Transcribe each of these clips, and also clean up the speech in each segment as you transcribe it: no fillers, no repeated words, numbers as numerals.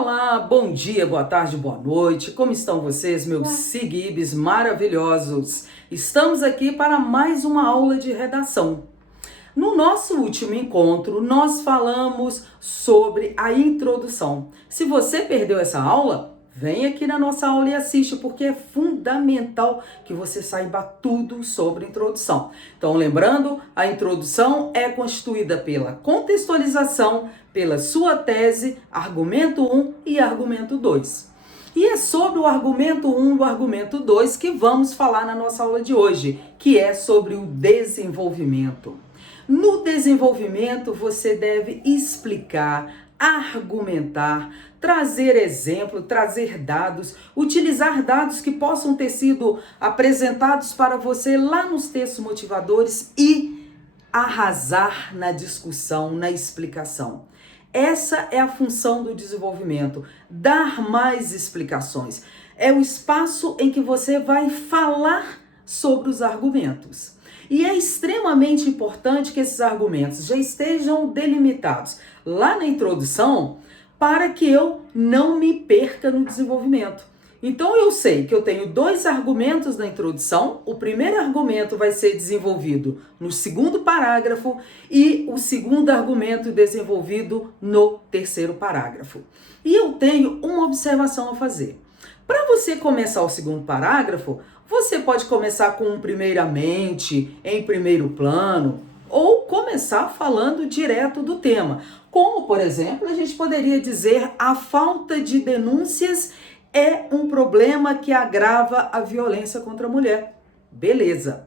Olá, bom dia, boa tarde, boa noite. Como estão vocês, meus seguibes maravilhosos? Estamos aqui para mais uma aula de redação. No nosso último encontro, nós falamos sobre a introdução. Se você perdeu essa aula, vem aqui na nossa aula e assiste, porque é fundamental que você saiba tudo sobre introdução. Então, lembrando, a introdução é constituída pela contextualização, pela sua tese, argumento 1 e argumento 2. E é sobre o argumento 1 e o argumento 2 que vamos falar na nossa aula de hoje, que é sobre o desenvolvimento. No desenvolvimento, você deve explicar, argumentar, trazer exemplo, trazer dados, utilizar dados que possam ter sido apresentados para você lá nos textos motivadores e arrasar na discussão, na explicação. Essa é a função do desenvolvimento, dar mais explicações. É o espaço em que você vai falar sobre os argumentos. E é extremamente importante que esses argumentos já estejam delimitados lá na introdução para que eu não me perca no desenvolvimento. Então eu sei que eu tenho dois argumentos na introdução. O primeiro argumento vai ser desenvolvido no segundo parágrafo e o segundo argumento desenvolvido no terceiro parágrafo. E eu tenho uma observação a fazer. Para você começar o segundo parágrafo, você pode começar com um primeiramente, em primeiro plano, ou começar falando direto do tema. Como, por exemplo, a gente poderia dizer: a falta de denúncias é um problema que agrava a violência contra a mulher. Beleza.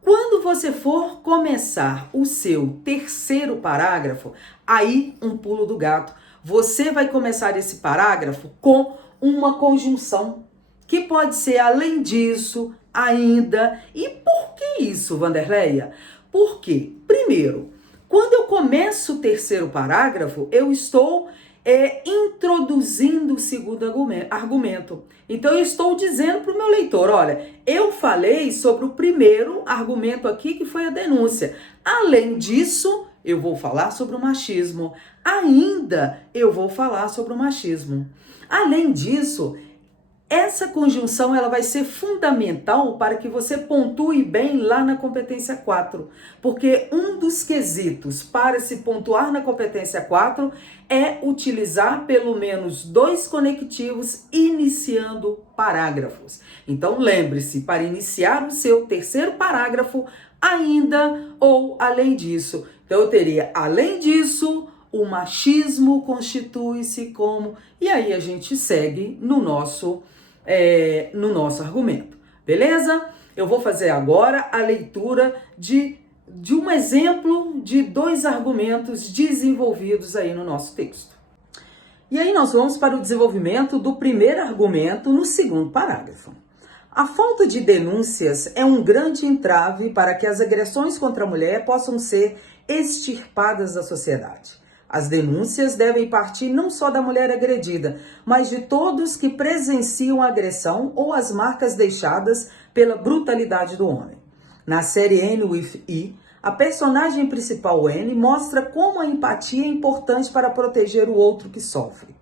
Quando você for começar o seu terceiro parágrafo, aí um pulo do gato. Você vai começar esse parágrafo com uma conjunção, que pode ser além disso, ainda. E por que isso, Vanderleia? Porque, primeiro, quando eu começo o terceiro parágrafo, eu estou introduzindo o segundo argumento. Então, eu estou dizendo para o meu leitor: olha, eu falei sobre o primeiro argumento aqui, que foi a denúncia. Além disso, eu vou falar sobre o machismo. Ainda eu vou falar sobre o machismo. Além disso, essa conjunção ela vai ser fundamental para que você pontue bem lá na competência 4, porque um dos quesitos para se pontuar na competência 4 é utilizar pelo menos 2 conectivos iniciando parágrafos. Então lembre-se, para iniciar o seu terceiro parágrafo, ainda ou além disso. Então eu teria além disso, o machismo constitui-se como... E aí a gente segue no nosso argumento, beleza? Eu vou fazer agora a leitura de um exemplo de 2 argumentos desenvolvidos aí no nosso texto. E aí nós vamos para o desenvolvimento do primeiro argumento no segundo parágrafo. A falta de denúncias é um grande entrave para que as agressões contra a mulher possam ser extirpadas da sociedade. As denúncias devem partir não só da mulher agredida, mas de todos que presenciam a agressão ou as marcas deixadas pela brutalidade do homem. Na série N with E, a personagem principal N mostra como a empatia é importante para proteger o outro que sofre.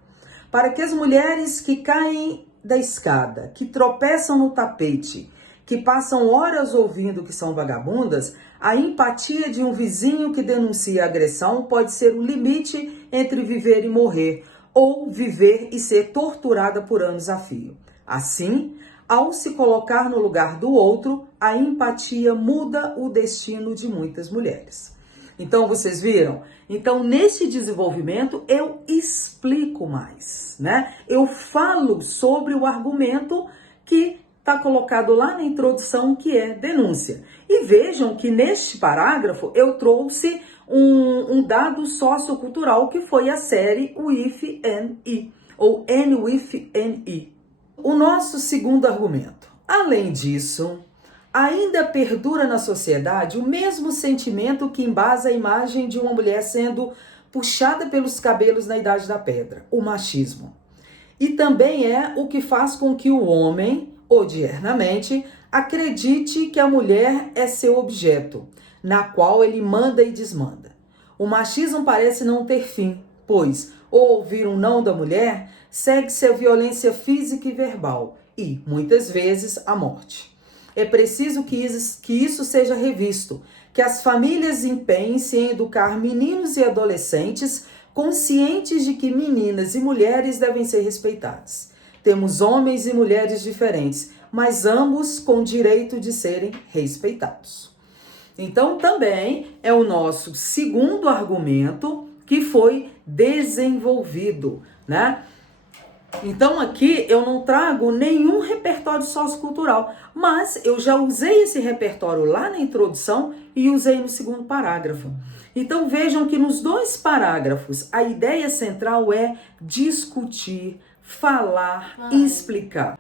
Para que as mulheres que caem da escada, que tropeçam no tapete, que passam horas ouvindo que são vagabundas, a empatia de um vizinho que denuncia a agressão pode ser o limite entre viver e morrer, ou viver e ser torturada por anos a fio. Assim, ao se colocar no lugar do outro, a empatia muda o destino de muitas mulheres. Então, vocês viram? Então, nesse desenvolvimento, eu explico mais, né? Eu falo sobre o argumento que está colocado lá na introdução, que é denúncia. E vejam que neste parágrafo eu trouxe um dado sociocultural, que foi a série With and E, ou N with and E. O nosso segundo argumento. Além disso, ainda perdura na sociedade o mesmo sentimento que embasa a imagem de uma mulher sendo puxada pelos cabelos na Idade da Pedra, o machismo. E também é o que faz com que o homem, odiernamente, acredite que a mulher é seu objeto, na qual ele manda e desmanda. O machismo parece não ter fim, pois ou ouvir um não da mulher, segue-se a violência física e verbal e, muitas vezes, a morte. É preciso que isso seja revisto, que as famílias empenhem-se em educar meninos e adolescentes conscientes de que meninas e mulheres devem ser respeitadas. Temos homens e mulheres diferentes, mas ambos com direito de serem respeitados. Então, também é o nosso segundo argumento que foi desenvolvido, né? Então, aqui eu não trago nenhum repertório sociocultural, mas eu já usei esse repertório lá na introdução e usei no segundo parágrafo. Então, vejam que nos 2 parágrafos, a ideia central é discutir, falar, explicar.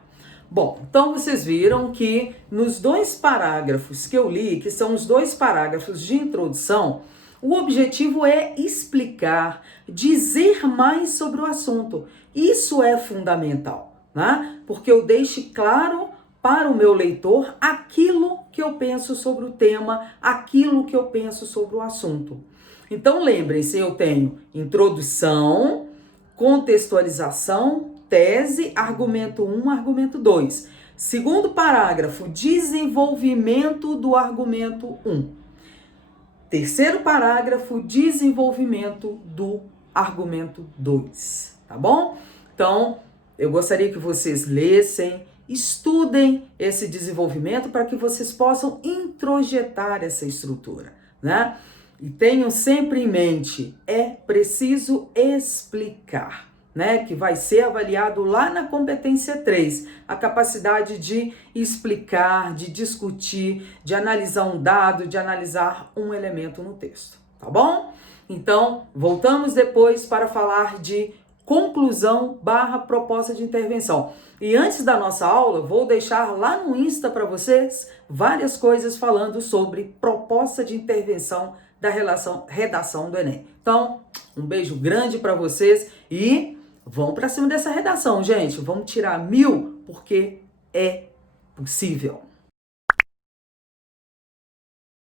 Bom, então vocês viram que nos 2 parágrafos que eu li, que são os 2 parágrafos de introdução, o objetivo é explicar, dizer mais sobre o assunto. Isso é fundamental, né? Porque eu deixe claro para o meu leitor aquilo que eu penso sobre o tema, aquilo que eu penso sobre o assunto. Então, lembrem-se, eu tenho introdução, contextualização, tese, argumento 1, argumento 2. Segundo parágrafo, desenvolvimento do argumento 1. Terceiro parágrafo, desenvolvimento do argumento 2, tá bom? Então, eu gostaria que vocês lessem, estudem esse desenvolvimento para que vocês possam introjetar essa estrutura, né? E tenham sempre em mente, é preciso explicar, né? Que vai ser avaliado lá na competência 3, a capacidade de explicar, de discutir, de analisar um dado, de analisar um elemento no texto, tá bom? Então, voltamos depois para falar de conclusão / proposta de intervenção. E antes da nossa aula, vou deixar lá no Insta para vocês várias coisas falando sobre proposta de intervenção da redação do Enem. Então, um beijo grande para vocês e vamos para cima dessa redação, gente. Vamos tirar 1000 porque é possível.